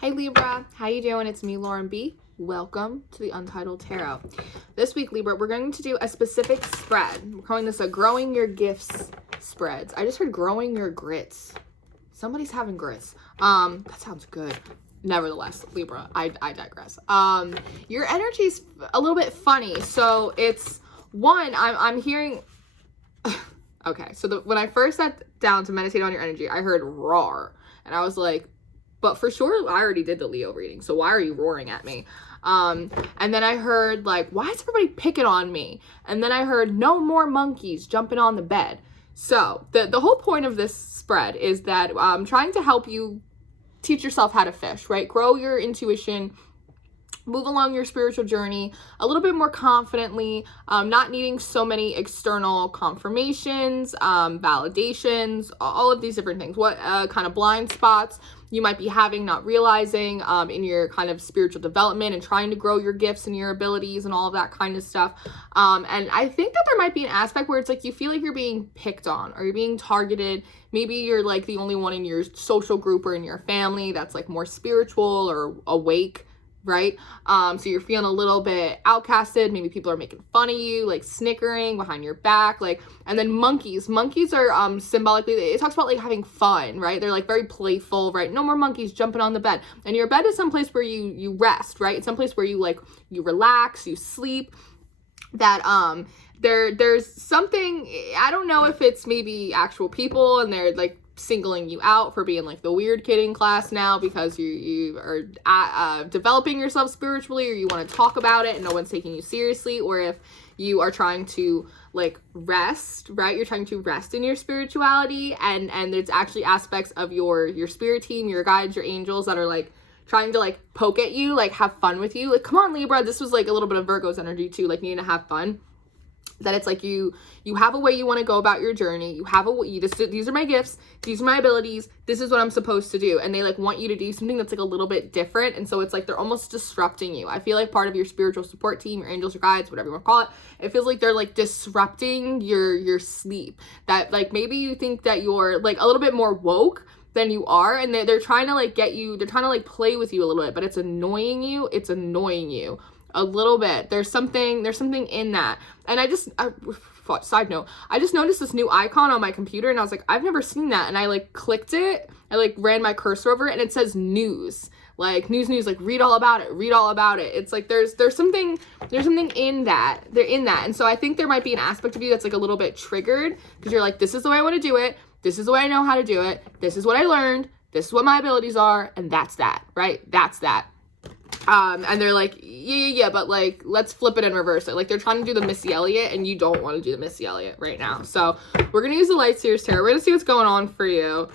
Hey Libra, how you doing? It's me, Lauren B. Welcome to the Untitled Tarot. This week, Libra, we're going to do a specific spread. We're calling this a Growing Your Gifts spreads. I just heard growing your grits. Somebody's having grits. That sounds good. Nevertheless, Libra, I digress. Your energy's a little bit funny. So it's one, I'm hearing. Okay, so when I first sat down to meditate on your energy, I heard roar, and I was like, but for sure, I already did the Leo reading, so why are you roaring at me? And then I heard, like, why is everybody picking on me? And then I heard, no more monkeys jumping on the bed. So the whole point of this spread is that I'm trying to help you teach yourself how to fish, right? Grow your intuition, move along your spiritual journey a little bit more confidently, not needing so many external confirmations, validations, all of these different things. What kind of blind spots you might be having, not realizing in your kind of spiritual development and trying to grow your gifts and your abilities and all of that kind of stuff. And I think that there might be an aspect where it's like you feel like you're being picked on or you're being targeted. Maybe you're like the only one in your social group or in your family that's like more spiritual or awake, right? So you're feeling a little bit outcasted. Maybe people are making fun of you, like snickering behind your back, like. And then monkeys are symbolically, it talks about like having fun, right? They're like very playful, right? No more monkeys jumping on the bed. And your bed is someplace where you rest, right? It's someplace where you relax, you sleep. That there's something, I don't know if it's maybe actual people and they're like singling you out for being like the weird kid in class now because you are developing yourself spiritually, or you want to talk about it and no one's taking you seriously, or if you are trying to like rest, right? You're trying to rest in your spirituality, and there's actually aspects of your spirit team, your guides, your angels that are like trying to like poke at you, like have fun with you. Like, come on, Libra. This was like a little bit of Virgo's energy too, like needing to have fun. That it's like you have a way you want to go about your journey. You have a way, these are my gifts, these are my abilities, this is what I'm supposed to do. And they like want you to do something that's like a little bit different. And so it's like they're almost disrupting you. I feel like part of your spiritual support team, your angels, your guides, whatever you want to call it, it feels like they're like disrupting your sleep. That like maybe you think that you're like a little bit more woke than you are, and they're trying to like get you, they're trying to like play with you a little bit, but it's annoying you a little bit. There's something in that. And side note, I just noticed this new icon on my computer and I was like, I've never seen that. And I like clicked it, I like ran my cursor over it, and it says news, like news, like read all about it. It's like there's something in that. They're in that. And so I think there might be an aspect of you that's like a little bit triggered because you're like, this is the way I want to do it. This is the way I know how to do it. This is what I learned. This is what my abilities are. And that's that, right? That's that. And they're like, yeah, but like, let's flip it and reverse it. Like they're trying to do the Missy Elliott and you don't want to do the Missy Elliott right now. So we're going to use the Light Seers Tarot. We're going to see what's going on for you.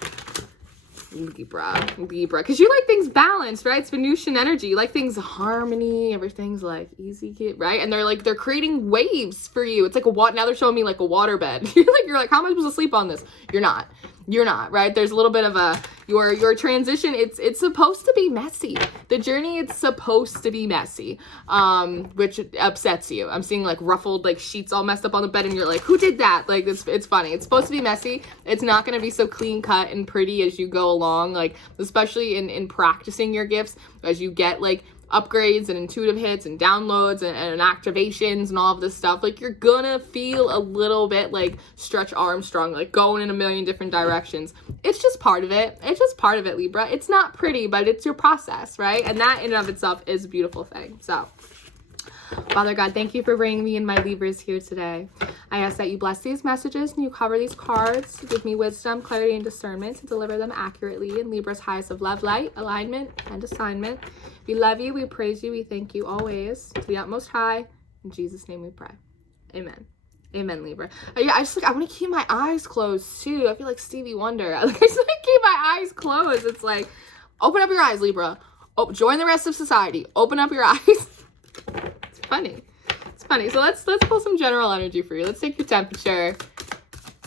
Libra, because you like things balanced, right? It's Venusian energy. You like things harmony, everything's like easy, kid, right? And they're creating waves for you. It's like now they're showing me like a water bed. you're like, how am I supposed to sleep on this? You're not, right? There's a little bit of a, your transition, it's supposed to be messy. The journey, it's supposed to be messy, which upsets you. I'm seeing like ruffled like sheets all messed up on the bed and you're like, who did that? Like it's funny. It's supposed to be messy. It's not going to be so clean cut and pretty as you go along, like especially in practicing your gifts as you get like upgrades and intuitive hits and downloads and activations and all of this stuff. Like you're gonna feel a little bit like Stretch Armstrong, like going in a million different directions. It's just part of it. Libra. It's not pretty, but it's your process, right? And that in and of itself is a beautiful thing. So Father God, thank you for bringing me and my Libras here today. I ask that you bless these messages and you cover these cards to give me wisdom, clarity, and discernment to deliver them accurately in Libra's highest of love, light, alignment, and assignment. We love you, we praise you, we thank you always to the utmost high. In Jesus' name we pray. Amen. Amen, Libra. I want to keep my eyes closed too. I feel like Stevie Wonder. I just want to keep my eyes closed. It's like, open up your eyes, Libra. Oh, join the rest of society. Open up your eyes. It's funny. So let's pull some general energy for you. Let's take your temperature.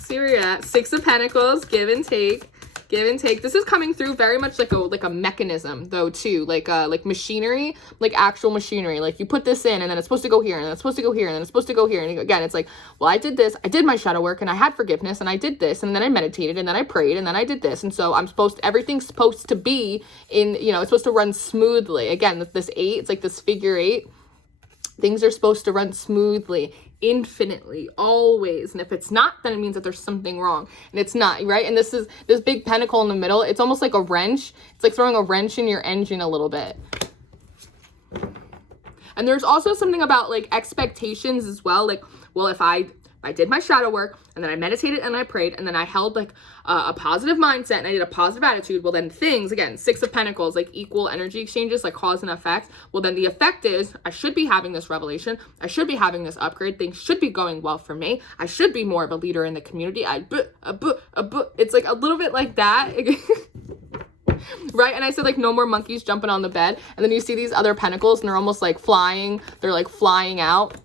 See where you're at. 6 of Pentacles, give and take. Give and take. This is coming through very much like a mechanism though too, like machinery, like actual machinery. Like you put this in and then it's supposed to go here and then it's supposed to go here and then it's supposed to go here. And again, it's like, well, I did this, I did my shadow work and I had forgiveness and I did this and then I meditated and then I prayed and then I did this. And so everything's supposed to be in, you know, it's supposed to run smoothly. Again, this 8, it's like this figure 8. Things are supposed to run smoothly, infinitely, always. And if it's not, then it means that there's something wrong. And it's not, right? And this big pentacle in the middle, it's almost like a wrench. It's like throwing a wrench in your engine a little bit. And there's also something about like expectations as well. Like, well, if I did my shadow work and then I meditated and I prayed and then I held like a positive mindset and I did a positive attitude, well then things, again, 6 of Pentacles, like equal energy exchanges, like cause and effect. Well then the effect is I should be having this revelation. I should be having this upgrade. Things should be going well for me. I should be more of a leader in the community. It's like a little bit like that. Right? And I said like no more monkeys jumping on the bed. And then you see these other pentacles and they're almost like flying. They're like flying out.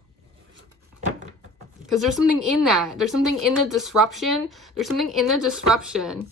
Because there's something in that. There's something in the disruption. There's something in the disruption.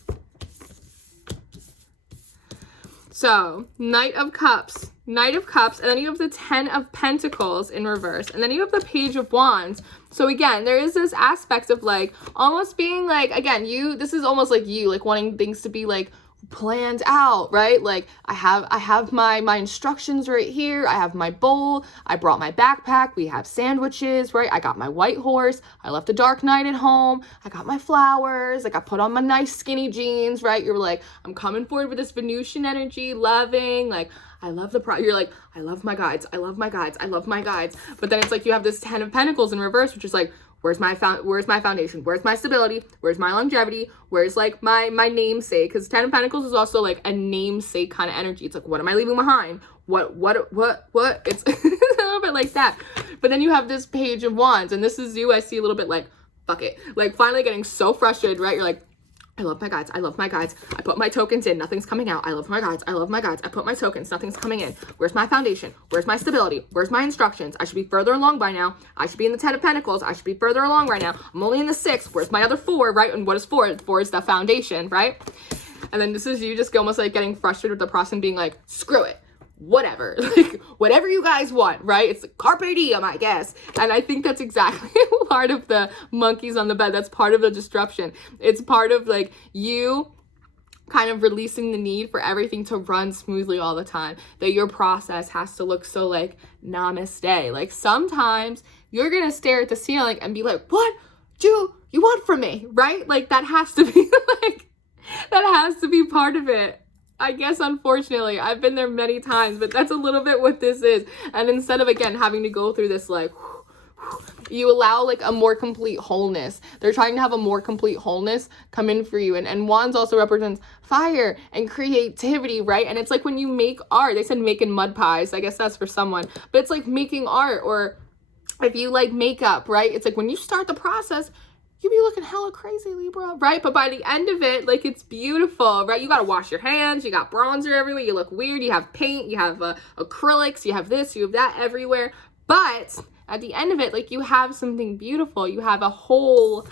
So, Knight of Cups. Knight of Cups. And then you have the 10 of Pentacles in reverse. And then you have the Page of Wands. So again, there is this aspect of like, almost being like, again, this is almost like you, like wanting things to be like, planned out, right? Like I have my instructions right here. I have my bowl. I brought my backpack. We have sandwiches, right? I got my white horse. I left the dark night at home. I got my flowers. Like I put on my nice skinny jeans, right? You're like, I'm coming forward with this Venusian energy, loving, like I love you're like, I love my guides. I love my guides. I love my guides. But then it's like you have this 10 of Pentacles in reverse, which is like, where's my foundation? Where's my stability? Where's my longevity? Where's like my namesake? Because 10 of Pentacles is also like a namesake kind of energy. It's like, what am I leaving behind? What? It's a little bit like that. But then you have this Page of Wands, and this is you. I see a little bit like, fuck it. Like finally getting so frustrated, right? You're like, I love my guides. I love my guides. I put my tokens in. Nothing's coming out. I love my guides. I love my guides. I put my tokens. Nothing's coming in. Where's my foundation? Where's my stability? Where's my instructions? I should be further along by now. I should be in the 10 of Pentacles. I should be further along right now. I'm only in the 6. Where's my other 4, right? And what is 4? 4 is the foundation, right? And then this is you just almost like getting frustrated with the process and being like, screw it. Whatever, like whatever you guys want, right? It's like carpe diem, I guess. And I think that's exactly part of the monkeys on the bed. That's part of the disruption. It's part of like you kind of releasing the need for everything to run smoothly all the time, that your process has to look so like namaste. Like sometimes you're gonna stare at the ceiling and be like, what do you want from me, right? Like that has to be like, that has to be part of it. I guess, unfortunately, I've been there many times, but that's a little bit what this is. And instead of, again, having to go through this, like, you allow, like, a more complete wholeness. They're trying to have a more complete wholeness come in for you. And Wands also represents fire and creativity, right? And it's like when you make art, they said making mud pies. I guess that's for someone. But it's like making art, or if you like makeup, right? It's like when you start the process, you be looking hella crazy, Libra, right? But by the end of it, like, it's beautiful, right? You got to wash your hands. You got bronzer everywhere. You look weird. You have paint. You have acrylics. You have this. You have that everywhere. But at the end of it, like, you have something beautiful. You have a whole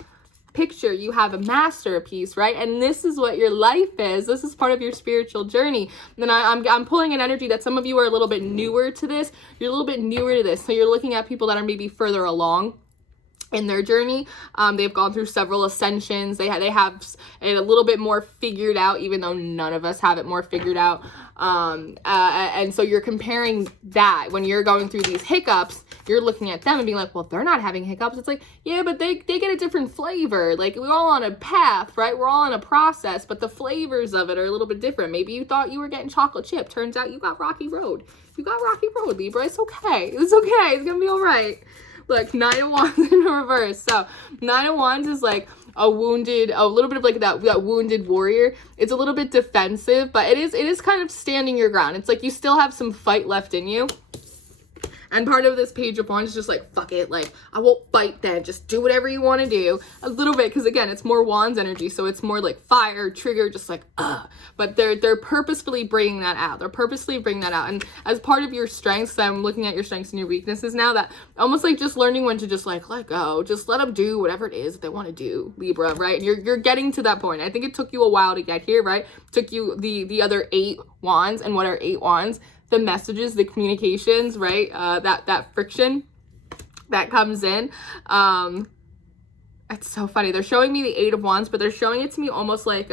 picture. You have a masterpiece, right? And this is what your life is. This is part of your spiritual journey. And I'm pulling an energy that some of you are a little bit newer to this. You're a little bit newer to this. So you're looking at people that are maybe further along in their journey. They've gone through several ascensions. They have it a little bit more figured out, even though none of us have it more figured out. And so you're comparing that when you're going through these hiccups, you're looking at them and being like, well, they're not having hiccups. It's like, yeah, but they get a different flavor. Like, we're all on a path, right? We're all on a process, but the flavors of it are a little bit different. Maybe you thought you were getting chocolate chip. Turns out you got rocky road. You got rocky road, Libra. It's okay. It's okay. It's gonna be all right. Look, 9 of Wands in reverse. So 9 of Wands is like a little bit of like that wounded warrior. It's a little bit defensive, but it is kind of standing your ground. It's like you still have some fight left in you. And part of this Page of Wands is just like, fuck it, like, I won't fight then, just do whatever you want to do. A little bit, because again, it's more Wands energy, so it's more like fire, trigger, just like, but they're purposefully bringing that out. They're purposely bringing that out. And as part of your strengths, I'm looking at your strengths and your weaknesses now, that almost like just learning when to just like let go, just let them do whatever it is that they want to do, Libra, right? And you're getting to that point. I think it took you a while to get here, right? It took you the other 8 wands. And what are 8 wands? The messages, the communications, right? That friction that comes in. It's so funny. They're showing me the 8 of Wands, but they're showing it to me almost like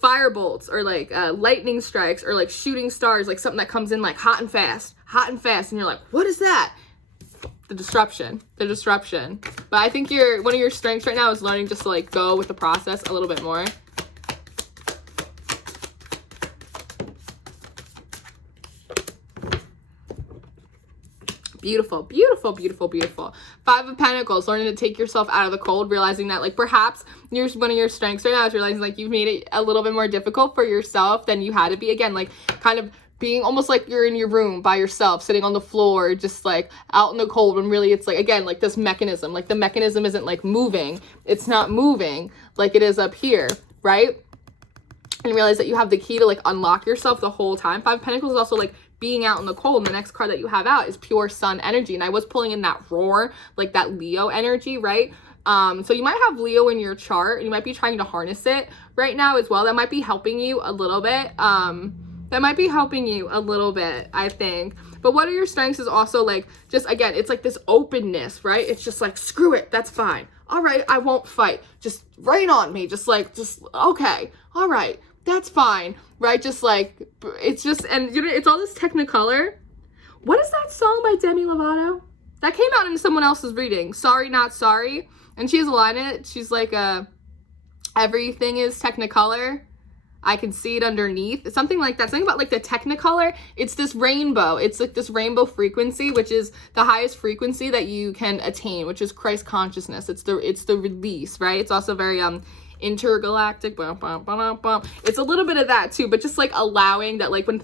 fire bolts, or like lightning strikes, or like shooting stars, like something that comes in like hot and fast. And you're like, what is that? The disruption. But I think one of your strengths right now is learning just to like go with the process a little bit more. Beautiful, beautiful, beautiful, beautiful. 5 of Pentacles, learning to take yourself out of the cold, realizing that like perhaps one of your strengths right now is realizing like you've made it a little bit more difficult for yourself than you had to be. Again, like kind of being almost like you're in your room by yourself, sitting on the floor, just like out in the cold, when really it's like, again, like this mechanism, like the mechanism isn't like moving. It's not moving like it is up here, right? And realize that you have the key to like unlock yourself the whole time. 5 of Pentacles is also like being out in the cold. And the next card that you have out is pure sun energy. And I was pulling in that roar, like that Leo energy, right? So you might have Leo in your chart, and you might be trying to harness it right now as well. That might be helping you a little bit. I think. But what are your strengths is also like, just again, it's like this openness, right? It's just like, screw it, that's fine. All right, I won't fight. Just rain on me. Just okay. All right, that's fine, right? Just like, it's just, and you know, it's all this Technicolor. What is that song by Demi Lovato? That came out in someone else's reading. Sorry, Not Sorry. And she has a line in it. She's like, everything is Technicolor. I can see it underneath. It's something like that. Something about like the Technicolor. It's this rainbow. It's like this rainbow frequency, which is the highest frequency that you can attain, which is Christ consciousness. It's the release, right? It's also very intergalactic. It's a little bit of that too, but just like allowing that, like when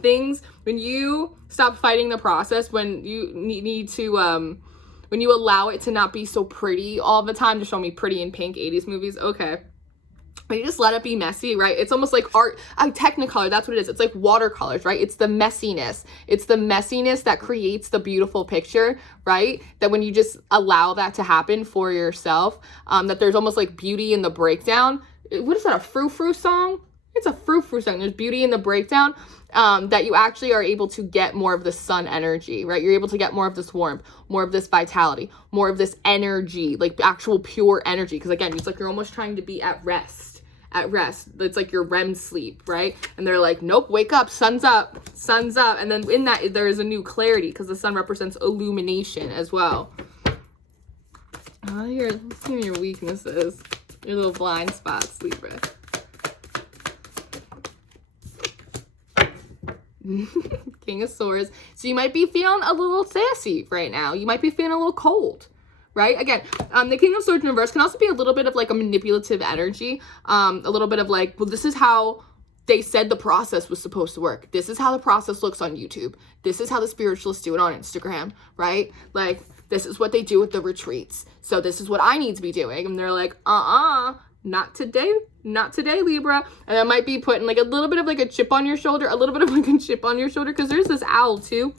you stop fighting the process, when you need to when you allow it to not be so pretty all the time, to show me pretty in pink 80s movies, okay. But you just let it be messy, right? It's almost like art, Technicolor, that's what it is. It's like watercolors, right? It's the messiness. It's the messiness that creates the beautiful picture, right? That when you just allow that to happen for yourself, that there's almost like beauty in the breakdown. What is that, a frou-frou song? It's a frou-frou song. There's beauty in the breakdown, that you actually are able to get more of the sun energy, right? You're able to get more of this warmth, more of this vitality, more of this energy, like actual pure energy. Because again, it's like you're almost trying to be at rest. It's like your REM sleep, right? And they're like, nope, wake up, sun's up. And then in that, there is a new clarity, because the sun represents illumination as well. Oh, let's see your weaknesses, your little blind spots, Libra. King of Swords. So you might be feeling a little sassy right now. You might be feeling a little cold, right? Again, the King of Swords in reverse can also be a little bit of like a manipulative energy. A little bit of like, well, this is how they said the process was supposed to work. This is how the process looks on YouTube. This is how the spiritualists do it on Instagram, right? Like, this is what they do with the retreats. So this is what I need to be doing. And they're like, not today, Libra. And that might be putting like a little bit of like a chip on your shoulder, because there's this owl too.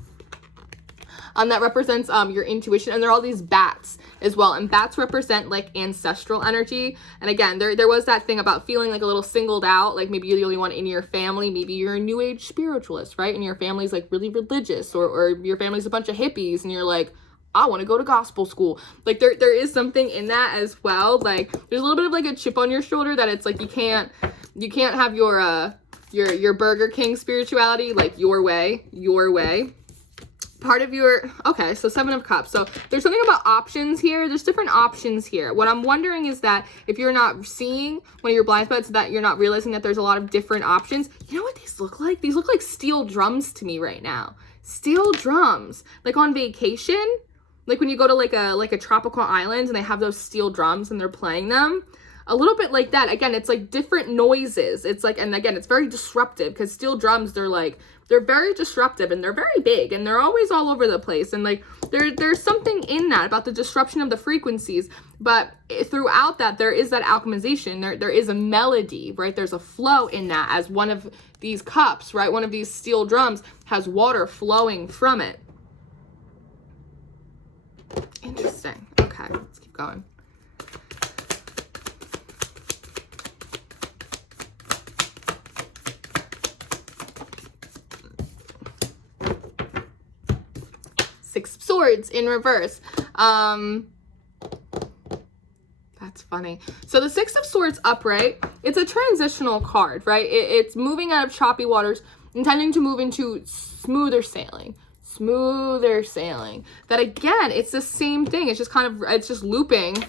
That represents your intuition, and there are all these bats as well, and bats represent like ancestral energy. And again, there was that thing about feeling like a little singled out, like maybe you're the only one in your family, maybe you're a new age spiritualist, right? And your family's like really religious, or your family's a bunch of hippies, and you're like, I want to go to gospel school. Like there is something in that as well. Like there's a little bit of like a chip on your shoulder, that it's like you can't have your Burger King spirituality, like your way. Part of your, okay, so 7 of Cups. So there's something about options here. There's different options here. What I'm wondering is that if you're not seeing one of your blind spots, that you're not realizing that there's a lot of different options. You know what these look like? These look like steel drums to me right now. Steel drums. Like on vacation, like when you go to like a tropical island and they have those steel drums and they're playing them. a little bit like that. Again, it's like different noises. It's like, and again, it's very disruptive because steel drums, they're very disruptive and they're very big and they're always all over the place. And like, there's something in that about the disruption of the frequencies, but throughout that, there is that alchemization. There is a melody, right? There's a flow in that, as one of these cups, right? One of these steel drums has water flowing from it. Interesting. Okay, let's keep going. Six of Swords in reverse. That's funny. So the Six of Swords upright, it's a transitional card, right? It's moving out of choppy waters, intending to move into smoother sailing. Smoother sailing. That again, it's the same thing. It's just kind of, it's just looping.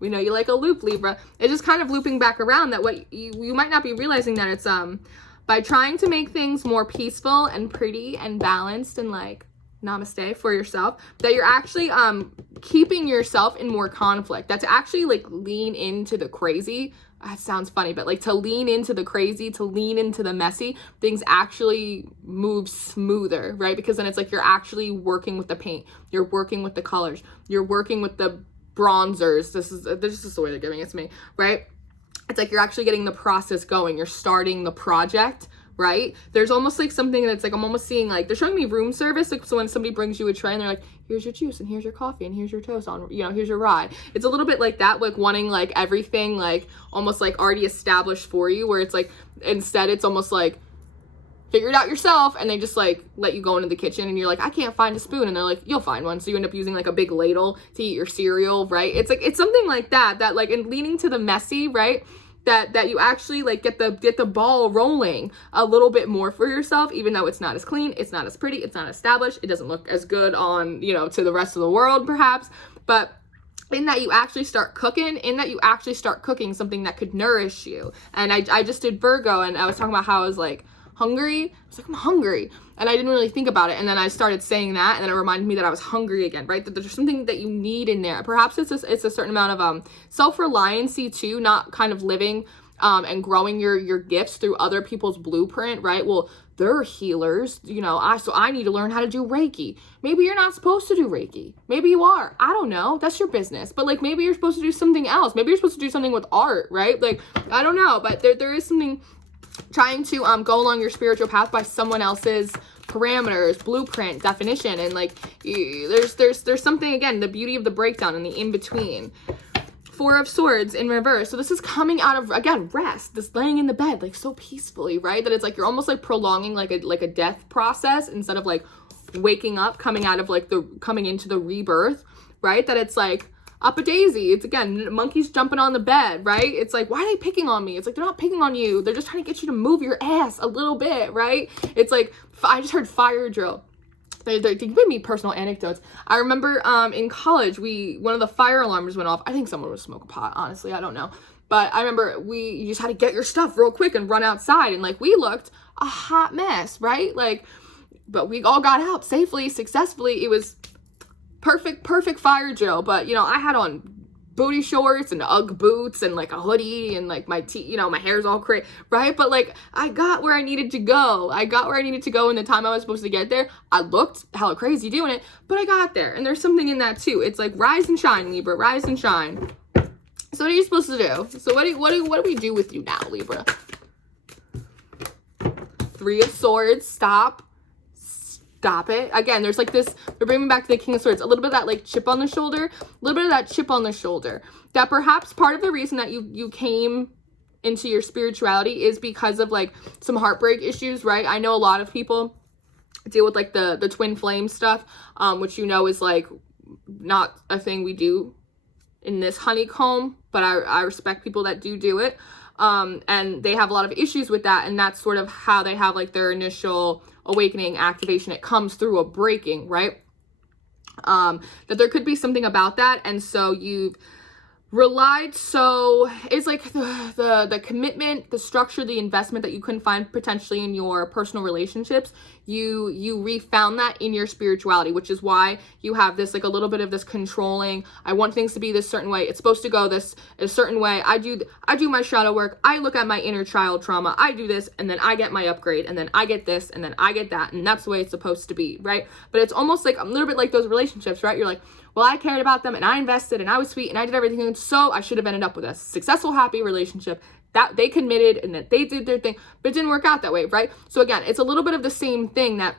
We know you like a loop, Libra. It's just kind of looping back around, that what you might not be realizing that it's, by trying to make things more peaceful and pretty and balanced and like, namaste for yourself, that you're actually keeping yourself in more conflict. That to actually like lean into the crazy, that sounds funny, but like to lean into the crazy, to lean into the messy, things actually move smoother, right? Because then it's like you're actually working with the paint, you're working with the colors, you're working with the bronzers. This is just the way they're giving it to me, right? It's like you're actually getting the process going, you're starting the project, right? There's almost like something that's like, I'm almost seeing like, they're showing me room service. Like, so when somebody brings you a tray and they're like, here's your juice and here's your coffee and here's your toast on, you know, here's your ride. It's a little bit like that, like wanting like everything like almost like already established for you, where it's like, instead it's almost like, figure it out yourself, and they just like let you go into the kitchen and you're like, I can't find a spoon, and they're like, you'll find one. So you end up using like a big ladle to eat your cereal, right? It's like, it's something like that, that like, and leaning to the messy, right? That you actually like get the ball rolling a little bit more for yourself, even though it's not as clean, it's not as pretty, it's not established, it doesn't look as good on, you know, to the rest of the world perhaps, but in that you actually start cooking, something that could nourish you. And I just did Virgo, and I was talking about how I was like hungry. I was like, I'm hungry. And I didn't really think about it. And then I started saying that, and then it reminded me that I was hungry again, right? That there's something that you need in there. Perhaps it's a certain amount of self-reliancy too, not kind of living and growing your gifts through other people's blueprint, right? Well, they're healers, you know, so I need to learn how to do Reiki. Maybe you're not supposed to do Reiki. Maybe you are. I don't know. That's your business. But like, maybe you're supposed to do something else. Maybe you're supposed to do something with art, right? Like, I don't know, but there is something trying to go along your spiritual path by someone else's parameters, blueprint, definition, and like there's something, again, the beauty of the breakdown and the in-between. Four of Swords in reverse. So this is coming out of, again, rest, this laying in the bed like so peacefully, right? That it's like you're almost like prolonging like a death process instead of like waking up, coming out of like coming into the rebirth, right? That it's like up a daisy. It's, again, monkeys jumping on the bed, right? It's like, why are they picking on me? It's like, they're not picking on you. They're just trying to get you to move your ass a little bit, right? It's like, I just heard fire drill. They give me personal anecdotes. I remember in college, one of the fire alarms went off. I think someone was smoking pot, honestly. I don't know. But I remember you just had to get your stuff real quick and run outside. And like, we looked a hot mess, right? Like, but we all got out safely, successfully. It was perfect fire drill. But, you know, I had on booty shorts and Ugg boots and like a hoodie and like my my hair's all crazy, right? But like, I got where I needed to go. In the time I was supposed to get there. I looked hella crazy doing it, but I got there. And there's something in that too. It's like, rise and shine, Libra, rise and shine. So what are you supposed to do? So what do we do with you now, Libra? Three of Swords, stop it. Again, there's like this, we're bringing back to the King of Swords, a little bit of that like chip on the shoulder, that perhaps part of the reason that you came into your spirituality is because of like some heartbreak issues, right? I know a lot of people deal with like the twin flame stuff, which, you know, is like not a thing we do in this honeycomb, but I respect people that do it. And they have a lot of issues with that, and that's sort of how they have like their initial awakening activation. It comes through a breaking, right? That there could be something about that, and so you've relied so, it's like the commitment, the structure, the investment that you couldn't find potentially in your personal relationships, you refound that in your spirituality, which is why you have this like a little bit of this controlling, I want things to be this certain way, it's supposed to go this a certain way, I do my shadow work, I look at my inner child trauma, I do this, and then I get my upgrade, and then I get this, and then I get that, and that's the way it's supposed to be, right? But it's almost like a little bit like those relationships, right? You're like, well, I cared about them and I invested and I was sweet and I did everything, so I should have ended up with a successful, happy relationship, that they committed and that they did their thing, but it didn't work out that way, right? So again, it's a little bit of the same thing, that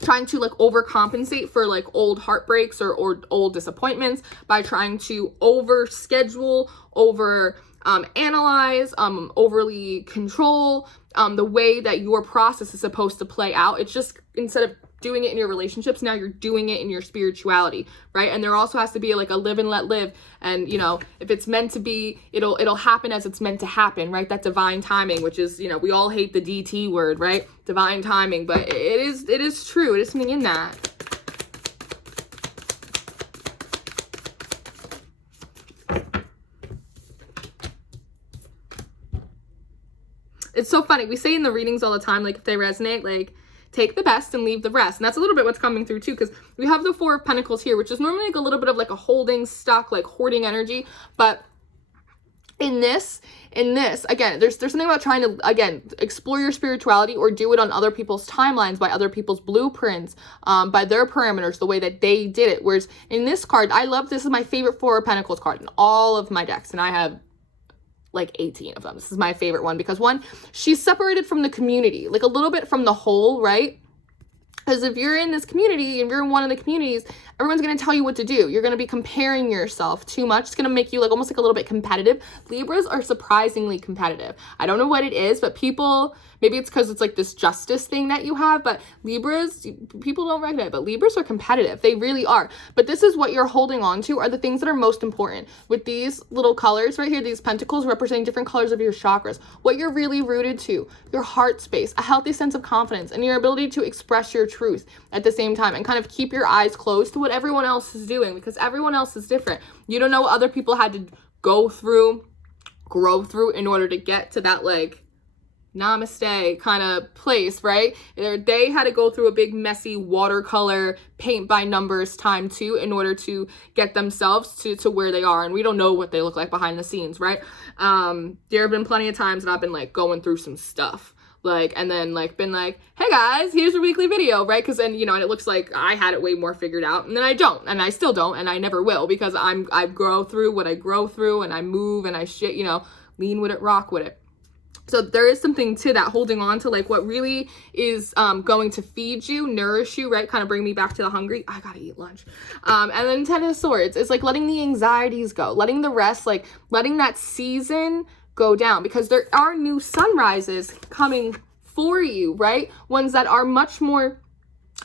trying to like overcompensate for like old heartbreaks or old disappointments by trying to over schedule, over analyze, overly control the way that your process is supposed to play out. It's just, instead of doing it in your relationships, now you're doing it in your spirituality, right? And there also has to be like a live and let live, and you know, if it's meant to be, it'll happen as it's meant to happen, right? That divine timing, which is, you know, we all hate the DT word, right? Divine timing, but it is true. It is something in that. It's so funny. We say in the readings all the time, like if they resonate, like take the best and leave the rest. And that's a little bit what's coming through too, because we have the Four of Pentacles here, which is normally like a little bit of like a holding, stuck, like hoarding energy. But in this, again, there's something about trying to, again, explore your spirituality or do it on other people's timelines, by other people's blueprints, by their parameters, the way that they did it. Whereas in this card, I love, this is my favorite Four of Pentacles card in all of my decks. And I have like 18 of them. This is my favorite one because, one, she's separated from the community, like a little bit from the whole, right? Because if you're in this community and you're in one of the communities, everyone's going to tell you what to do. You're going to be comparing yourself too much. It's going to make you like almost like a little bit competitive. Libras are surprisingly competitive. I don't know what it is, but people, maybe it's because it's like this justice thing that you have, but Libras, people don't recognize it, but Libras are competitive. They really are. But this is what you're holding on to, are the things that are most important. With these little colors right here, these pentacles representing different colors of your chakras, what you're really rooted to, your heart space, a healthy sense of confidence, and your ability to express your truth at the same time, and kind of keep your eyes closed to what everyone else is doing, because everyone else is different. You don't know what other people had to go through, grow through in order to get to that like namaste kind of place, right? They had to go through a big messy watercolor paint by numbers time too in order to get themselves to where they are, and we don't know what they look like behind the scenes, right? There have been plenty of times that I've been like going through some stuff, like, and then like been like, hey guys, here's a weekly video, right? Because then, you know, and it looks like I had it way more figured out, and then I don't, and I still don't, and I never will, because I grow through what I grow through, and I move, and I shit, you know, lean with it, rock with it. So there is something to that, holding on to like what really is going to feed you, nourish you, right? Kind of bring me back to the hungry. I gotta eat lunch. And then Ten of Swords is like letting the anxieties go, letting the rest, like letting that season go down, because there are new sunrises coming for you, right? Ones that are much more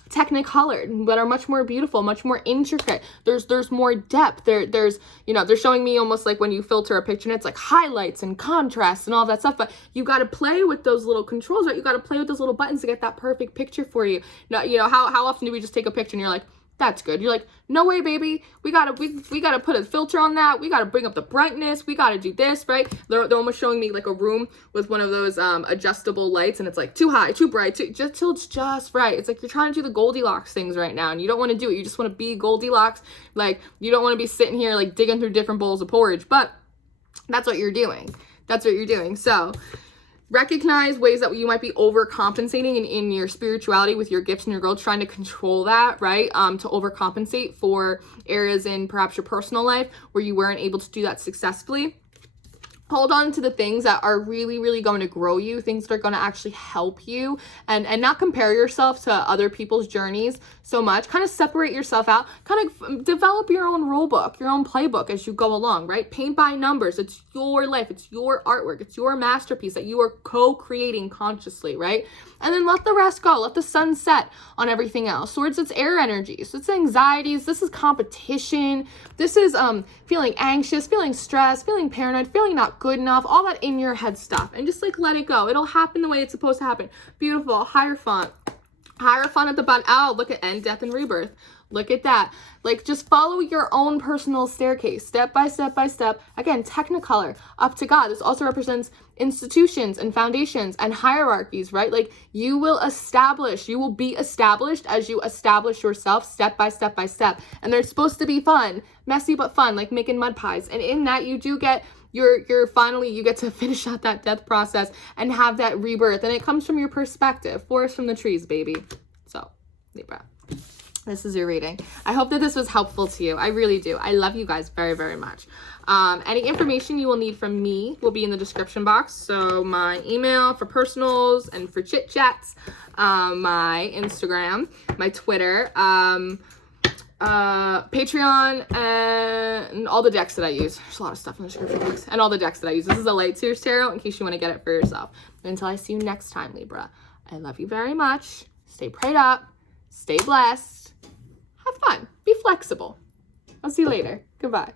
technicolored, that are much more beautiful, much more intricate. There's more depth. There's, you know, they're showing me almost like when you filter a picture and it's like highlights and contrasts and all that stuff, but you got to play with those little controls, right? You got to play with those little buttons to get that perfect picture for you. Now, you know, how often do we just take a picture and you're like, that's good. You're like, no way, baby. We gotta put a filter on that. We gotta bring up the brightness. We gotta do this, right? They're almost showing me like a room with one of those adjustable lights, and it's like too high, too bright, just till it's just right. It's like you're trying to do the Goldilocks things right now, and you don't want to do it. You just want to be Goldilocks. Like, you don't want to be sitting here like digging through different bowls of porridge, but that's what you're doing. That's what you're doing. So recognize ways that you might be overcompensating in your spirituality with your gifts and your growth, trying to control that, right? To overcompensate for areas in perhaps your personal life where you weren't able to do that successfully. Hold on to the things that are really, really going to grow you, things that are going to actually help you, and not compare yourself to other people's journeys so much. Kind of separate yourself out, kind of develop your own rule book, your own playbook as you go along, right? Paint by numbers. It's your life. It's your artwork. It's your masterpiece that you are co-creating consciously, right? And then let the rest go. Let the sun set on everything else. Swords, it's air energy. So it's anxieties. This is competition. This is feeling anxious, feeling stressed, feeling paranoid, feeling not good enough, all that in your head stuff. And just like let it go. It'll happen the way it's supposed to happen. Beautiful. Hierophant. Hierophant at the bottom. Oh, look at end, death, and rebirth. Look at that. Like, just follow your own personal staircase, step by step by step. Again, Technicolor, up to God. This also represents institutions and foundations and hierarchies, right? Like, you will be established as you establish yourself step by step by step. And they're supposed to be fun, messy but fun, like making mud pies. And in that, you do get you get to finish out that death process and have that rebirth. And it comes from your perspective, forest from the trees, baby. So, Libra, this is your reading. I hope that this was helpful to you. I really do. I love you guys very, very much. Any information you will need from me will be in the description box. So my email for personals and for chit chats, my Instagram, my Twitter, Patreon, and all the decks that I use. There's a lot of stuff in the description box. And all the decks that I use. This is a light Seers tarot in case you want to get it for yourself. Until I see you next time, Libra, I love you very much. Stay prayed up. Stay blessed. Have fun. Be flexible. I'll see you later. Goodbye.